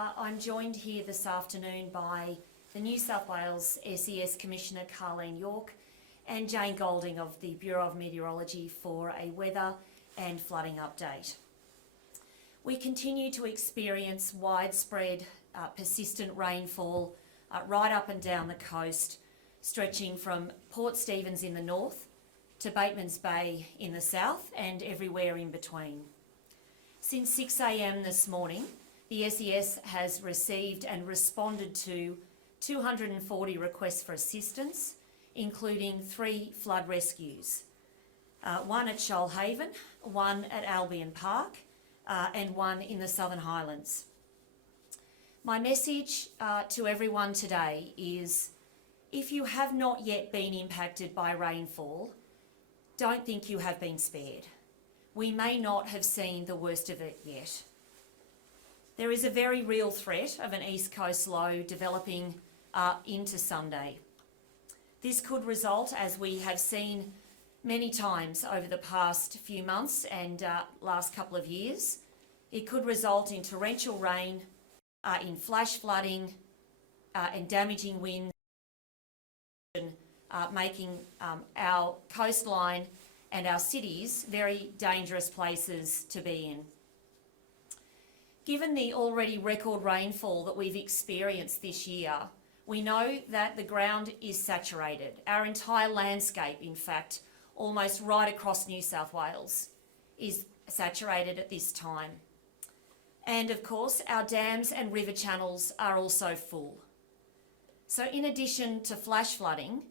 I'm joined here this afternoon by the New South Wales SES Commissioner Carleen York and Jane Golding of the Bureau of Meteorology for a weather and flooding update. We continue to experience widespread persistent rainfall right up and down the coast, stretching from Port Stephens in the north to Batemans Bay in the south and everywhere in between. Since 6 a.m. this morning, the SES has received and responded to 240 requests for assistance, including 3 flood rescues, one at Shoalhaven, one at Albion Park, and one in the Southern Highlands. My message to everyone today is, if you have not yet been impacted by rainfall, don't think you have been spared. We may not have seen the worst of it yet. There is a very real threat of an East Coast low developing into Sunday. This could result, as we have seen many times over the past few months and last couple of years, it could result in torrential rain, in flash flooding and damaging winds, making our coastline and our cities very dangerous places to be in. Given the already record rainfall that we've experienced this year, we know that the ground is saturated. Our entire landscape, in fact, almost right across New South Wales, is saturated at this time. And of course, our dams and river channels are also full. So in addition to flash flooding,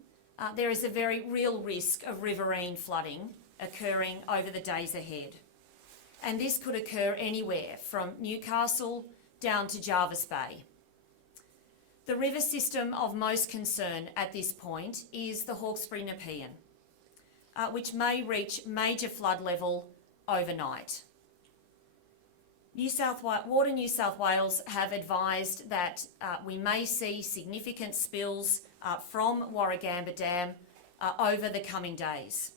there is a very real risk of riverine flooding occurring over the days ahead. And this could occur anywhere from Newcastle down to Jervis Bay. The river system of most concern at this point is the Hawkesbury Nepean, which may reach major flood level overnight. Water New South Wales have advised that we may see significant spills from Warragamba Dam over the coming days.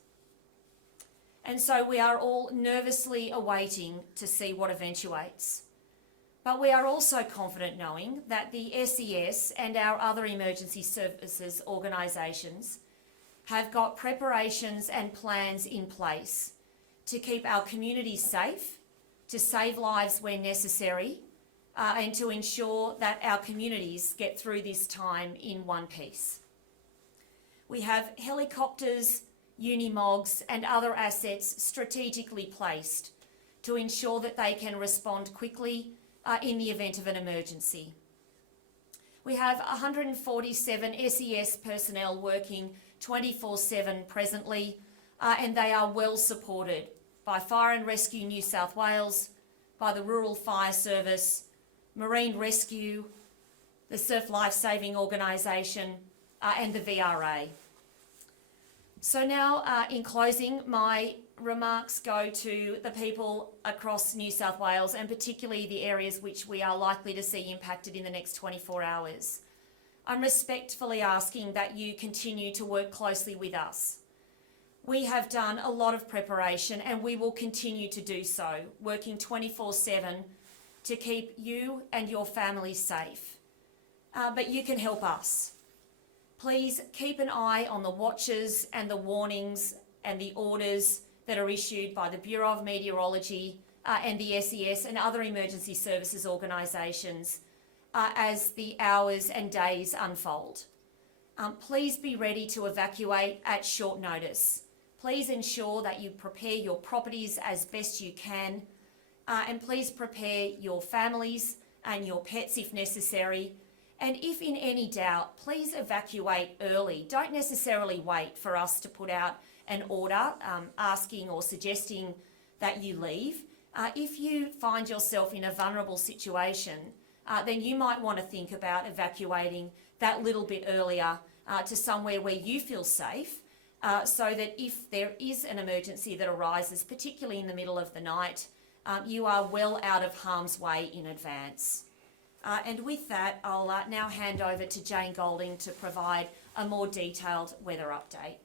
And so we are all nervously awaiting to see what eventuates. But we are also confident knowing that the SES and our other emergency services organisations have got preparations and plans in place to keep our communities safe, to save lives where necessary, and to ensure that our communities get through this time in one piece. We have helicopters, unimogs and other assets strategically placed to ensure that they can respond quickly in the event of an emergency. We have 147 SES personnel working 24/7 presently, and they are well supported by Fire and Rescue New South Wales, by the Rural Fire Service, Marine Rescue, the Surf Lifesaving Organisation, and the VRA. So now, in closing, my remarks go to the people across New South Wales, and particularly the areas which we are likely to see impacted in the next 24 hours. I'm respectfully asking that you continue to work closely with us. We have done a lot of preparation and we will continue to do so, working 24/7 to keep you and your family safe. But you can help us. Please keep an eye on the watches and the warnings and the orders that are issued by the Bureau of Meteorology and the SES and other emergency services organisations as the hours and days unfold. Please be ready to evacuate at short notice. Please ensure that you prepare your properties as best you can, and please prepare your families and your pets if necessary. And if in any doubt, please evacuate early. Don't necessarily wait for us to put out an order asking or suggesting that you leave. If you find yourself in a vulnerable situation, then you might want to think about evacuating that little bit earlier to somewhere where you feel safe, so that if there is an emergency that arises, particularly in the middle of the night, you are well out of harm's way in advance. And with that, I'll now hand over to Jane Golding to provide a more detailed weather update.